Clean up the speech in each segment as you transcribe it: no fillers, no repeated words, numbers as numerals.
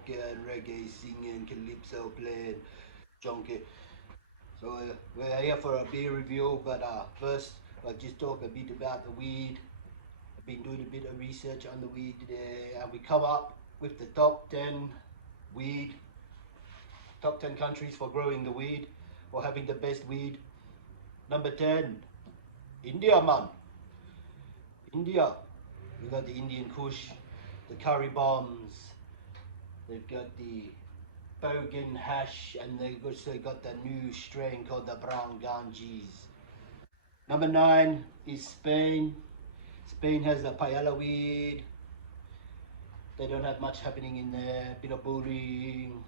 soca and reggae singing, calypso playing, junkie. So we're here for a beer review, but first I'll just talk a bit about the weed. I've been doing a bit of research on the weed today, and we come up with the weed, top 10 countries for growing the weed or having the best weed. Number 10, India, man. India. We got the Indian Kush, the curry bombs. They've got the Bogan hash, and they've also got the new strain called the brown ganges. Number 9 is Spain. Spain has the paella weed. They don't have much happening in there, bit of bullying.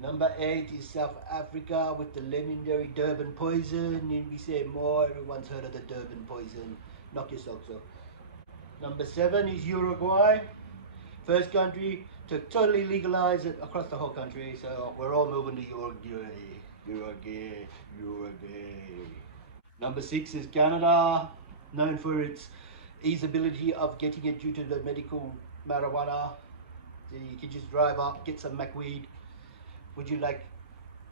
Number 8 is South Africa with the legendary Durban poison. Need we say more? Everyone's heard of the Durban poison. Knock your socks off. Number 7 is Uruguay. First country to totally legalize it across the whole country. So we're all moving to Uruguay. Number 6 is Canada, known for its easeability of getting it due to the medical marijuana. So you can just drive up, get some macweed. Would you like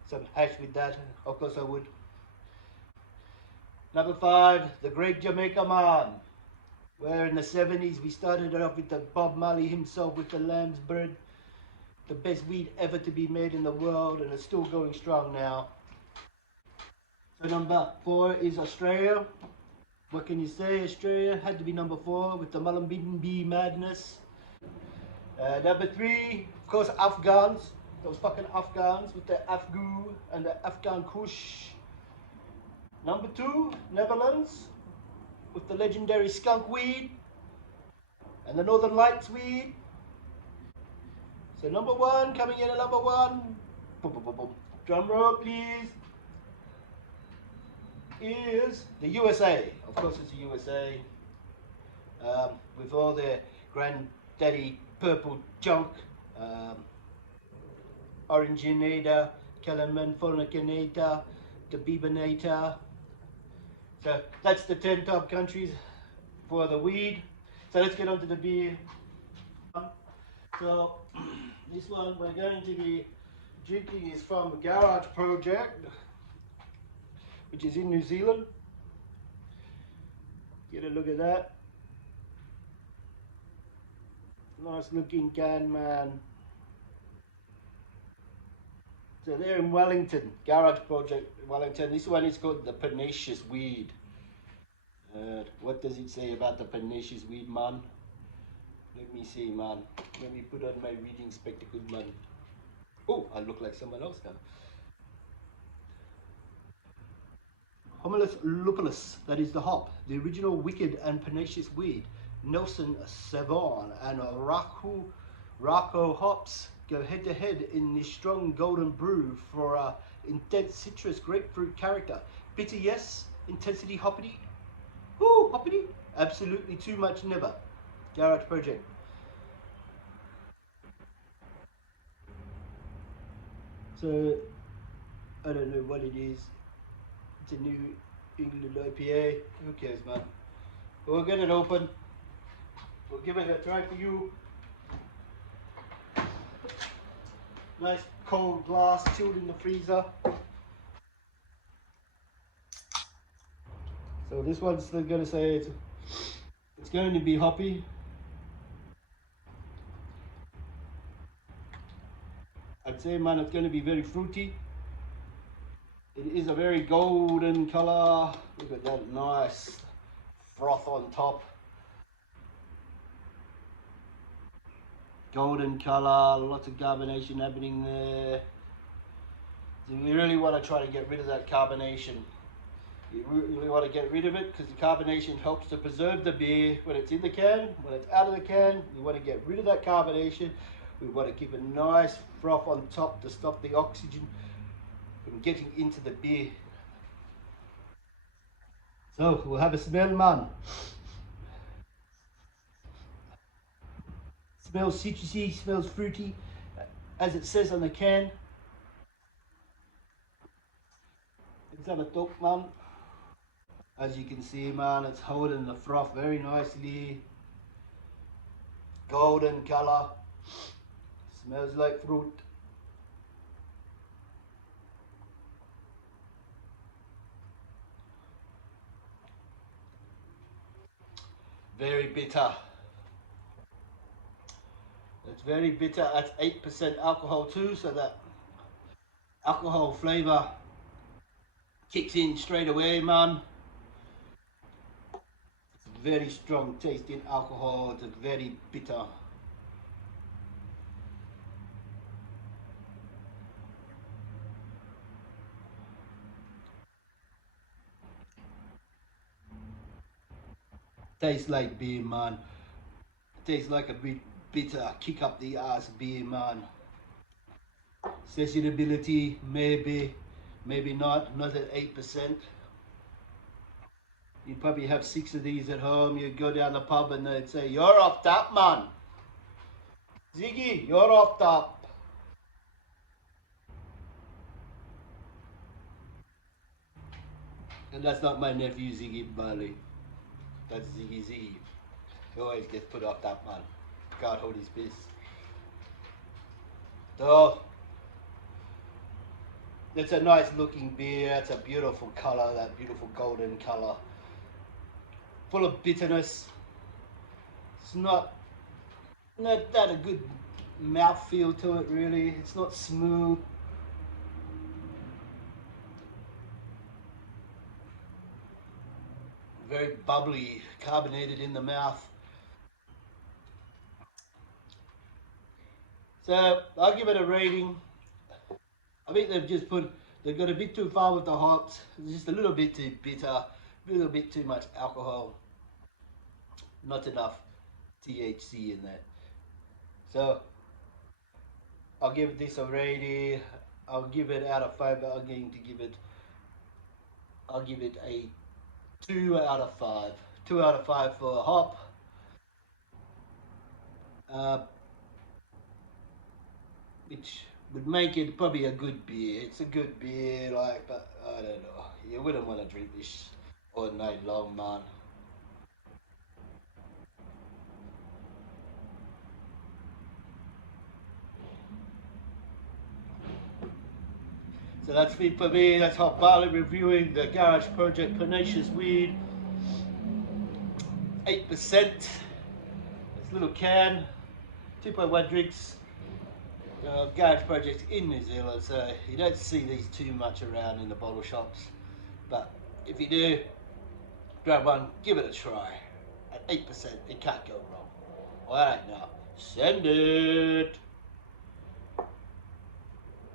some hash with that? Of course I would. Number 5, the Great Jamaica Man. Where in the 70s we started it off with the Bob Marley himself with the lamb's bread. The best weed ever to be made in the world, and it's still going strong now. So number 4 is Australia. What can you say? Australia had to be number 4 with the Mullumbimby madness. Number 3, of course, Afghans. Those fucking Afghans with the Afgoo and the Afghan Kush. Number 2, Netherlands with the legendary skunk weed and the Northern Lights weed. So number 1, coming in at number 1, boom, boom, boom, boom. Drum roll please, is the USA. Of course it's the USA, with all their granddaddy purple junk. Oranginator, Calamanfornicanator, the Bebinator. So that's the 10 top countries for the weed. So let's get on to the beer. So this one we're going to be drinking is from Garage Project, which is in New Zealand. Get a look at that. Nice looking can, man. So they're in Wellington, Garage Project Wellington. This one is called the Pernacious weed. What does it say about the Pernacious weed, man? Let me see, man. Let me put on my reading spectacles, man. Oh, I look like someone else now. Homilus lupulus, that is the hop. The original wicked and pernicious weed. Nelson Sauvin and Rocco hops go head to head in this strong golden brew for intense citrus grapefruit character. Bitter, yes. Intensity, hoppity. Woo, hoppity. Absolutely too much, never. Garage Project. So, I don't know what it is. It's a New England IPA. Who cares, man? We'll get it open. We'll give it a try for you. Nice cold glass, chilled in the freezer. So this one's still going to say it's going to be hoppy. I'd say, man, it's going to be very fruity. It is a very golden color. Look at that nice froth on top. Golden color, lots of carbonation happening there. So you really want to try to get rid of that carbonation. You really want to get rid of it because the carbonation helps to preserve the beer when it's in the can. When it's out of the can, we want to get rid of that carbonation. We want to keep a nice froth on top to stop the oxygen from getting into the beer. So we'll have a smell, man. Smells citrusy, smells fruity, as it says on the can. Let's have a talk, man. As you can see, man, it's holding the froth very nicely. Golden color, Smells like fruit. Very bitter. It's very bitter at 8% alcohol too, so that alcohol flavour kicks in straight away, man. It's very strong tasting alcohol. It's very bitter. Tastes like beer, man. Tastes like a bit bitter, kick up the ass beer, man. Sessionability, maybe, maybe not at 8%. You'd probably have 6 of these at home. You'd go down the pub and they'd say, "You're off top, man. Ziggy, you're off top." And that's not my nephew Ziggy Barley. That's Ziggy Ziggy. He always gets put off top, man. God hold his peace. So, it's a nice looking beer. It's a beautiful colour, that beautiful golden colour. Full of bitterness. It's not that a good mouth feel to it really. It's not smooth. Very bubbly, carbonated in the mouth. So I'll give it a rating. I think they've got a bit too far with the hops. It's just a little bit too bitter, a little bit too much alcohol. Not enough THC in there. So I'll give this a rating. I'll give it out of 5, but I'm going to give it, I'll give it a 2 out of 5. 2 out of 5 for a hop. Which would make it probably a good beer. It's a good beer, like, but I don't know. You wouldn't want to drink this all night long, man. So that's it for me. That's how Barley reviewing the Garage Project Pernacious weed. 8%. This little can, 2.1 drinks. Garage Project in New Zealand, so you don't see these too much around in the bottle shops. But if you do, grab one, give it a try. At 8%, it can't go wrong. Alright now, send it!